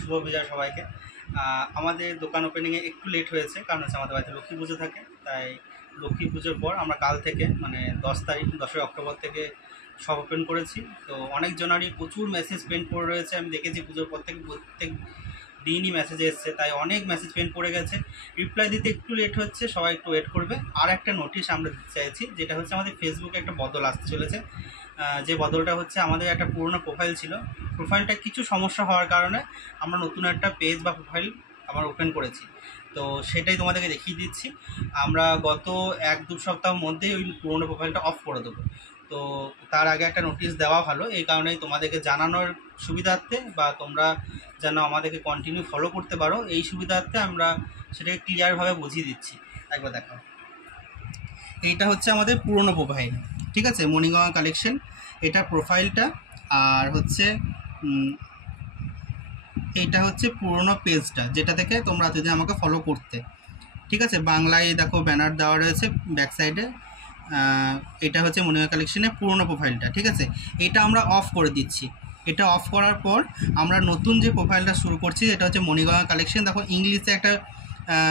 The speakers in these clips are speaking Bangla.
শুভ বিজয় সবাইকে। আমাদের দোকান ওপেনিংয়ে একটু লেট হয়েছে, কারণ হচ্ছে আমাদের বাড়িতে লক্ষ্মী পুজো থাকে। তাই লক্ষ্মী পুজোর পর আমরা কাল থেকে মানে 10 অক্টোবর থেকে শপ ওপেন করেছি। তো অনেকজনারই প্রচুর মেসেজ পেন্ড পড়ে রয়েছে, আমি দেখেছি পুজোর পর থেকে প্রত্যেক দিনই মেসেজ এসছে, তাই অনেক মেসেজ পেন্ড পড়ে গেছে। রিপ্লাই দিতে একটু লেট হচ্ছে, সবাই একটু ওয়েট করবে। আর একটা নোটিশ আমরা দিতে চাইছি, যেটা হচ্ছে আমাদের ফেসবুকে একটা বদল আসতে চলেছে। যে বদলটা হচ্ছে, আমাদের একটা পুরনো প্রোফাইল ছিল, প্রোফাইলটা কিছু সমস্যা হওয়ার কারণে আমরা নতুন একটা পেজ বা প্রোফাইল আবার ওপেন করেছি। তো সেটাই তোমাদেরকে দেখিয়ে দিচ্ছি। আমরা গত 1-2 সপ্তাহের মধ্যেই ওই পুরনো প্রোফাইলটা অফ করে দেবো। তো তার আগে একটা নোটিশ দেওয়া ভালো, এই কারণেই তোমাদেরকে জানানোর সুবিধার্থে, বা তোমরা যেন আমাদেরকে কন্টিনিউ ফলো করতে পারো এই সুবিধার্থে আমরা সেটাকে ক্লিয়ারভাবে বুঝিয়ে দিচ্ছি। একবার দেখাও, এইটা হচ্ছে আমাদের পুরনো প্রোফাইল, ঠিক আছে, মণিগঙ্গা কালেকশন, এটা প্রোফাইলটা। আর হচ্ছে এইটা হচ্ছে পুরনো পেজটা, যেটা থেকে তোমরা যদি আমাকে ফলো করতে, ঠিক আছে। বাংলায় দেখো ব্যানার দেওয়া রয়েছে ব্যাক সাইডে। এটা হচ্ছে মণিগঙ্গা কালেকশনের পুরনো প্রোফাইলটা, ঠিক আছে। এটা আমরা অফ করে দিচ্ছি। এটা অফ করার পর আমরা নতুন যে প্রোফাইলটা শুরু করছি, এটা হচ্ছে মণিগঙ্গা কালেকশন। দেখো ইংলিশে একটা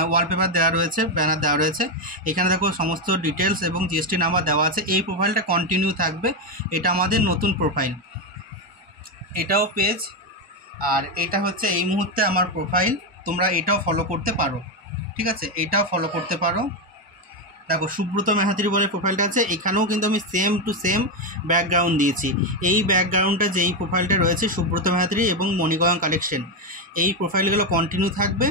ওয়ালপেপার দেওয়া রয়েছে, ব্যানার দেওয়া রয়েছে। এখানে দেখো সমস্ত ডিটেলস এবং জিএসটি নাম্বার দেওয়া আছে। এই প্রোফাইলটা কন্টিনিউ থাকবে, এটা আমাদের নতুন প্রোফাইল, এটাও পেজ। আর এটা হচ্ছে এই মুহূর্তে আমার প্রোফাইল, তোমরা এটাও ফলো করতে পারো, ঠিক আছে, এটাও ফলো করতে পারো। দেখো সুব্রত মেহাতির বলে প্রোফাইলটা আছে, এখানেও কিন্তু আমি সেম টু সেম ব্যাকগ্রাউন্ড দিয়েছি। এই ব্যাকগ্রাউন্ডটা যেই প্রোফাইলটা রয়েছে সুব্রত মেহাতির এবং মণিগঙ্গা কালেকশন, এই প্রোফাইলগুলো কন্টিনিউ থাকবে।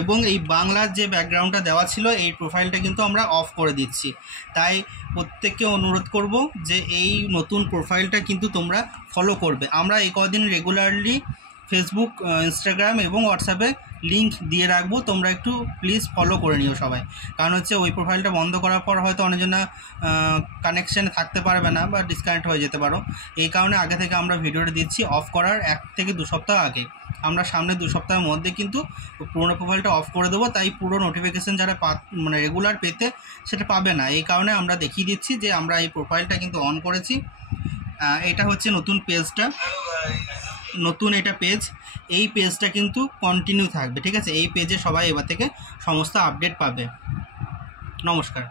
এবং এই বাংলার যে ব্যাকগ্রাউন্ডটা দেওয়া ছিল, এই প্রোফাইলটা কিন্তু আমরা অফ করে দিচ্ছি। তাই প্রত্যেককে অনুরোধ করব যে এই নতুন প্রোফাইলটা কিন্তু তোমরা ফলো করবে। আমরা এই কদিন রেগুলারলি ফেসবুক, ইনস্টাগ্রাম এবং হোয়াটসঅ্যাপে লিঙ্ক দিয়ে রাখবো, তোমরা একটু প্লিজ ফলো করে নিও সবাই। কারণ হচ্ছে ওই প্রোফাইলটা বন্ধ করার পর হয়তো অনেকজনা কানেকশানে থাকতে পারবে না বা ডিসকানেক্ট হয়ে যেতে পারো। এই কারণে আগে থেকে আমরা ভিডিওটা দিচ্ছি অফ করার 1 থেকে 2 সপ্তাহ আগে। আমরা সামনে 2 সপ্তাহের মধ্যে কিন্তু পুরোনো প্রোফাইলটা অফ করে দেবো, তাই পুরো নোটিফিকেশান যারা মানে রেগুলার পেতে সেটা পাবে না। এই কারণে আমরা দেখিয়ে দিচ্ছি যে আমরা এই প্রোফাইলটা কিন্তু অন করেছি। এটা হচ্ছে নতুন পেজটা, নতুন এটা পেজ। এই পেজটা কিন্তু কন্টিনিউ থাকবে, ঠিক আছে। এই পেজে সবাই এবার থেকে সমস্ত আপডেট পাবে। নমস্কার।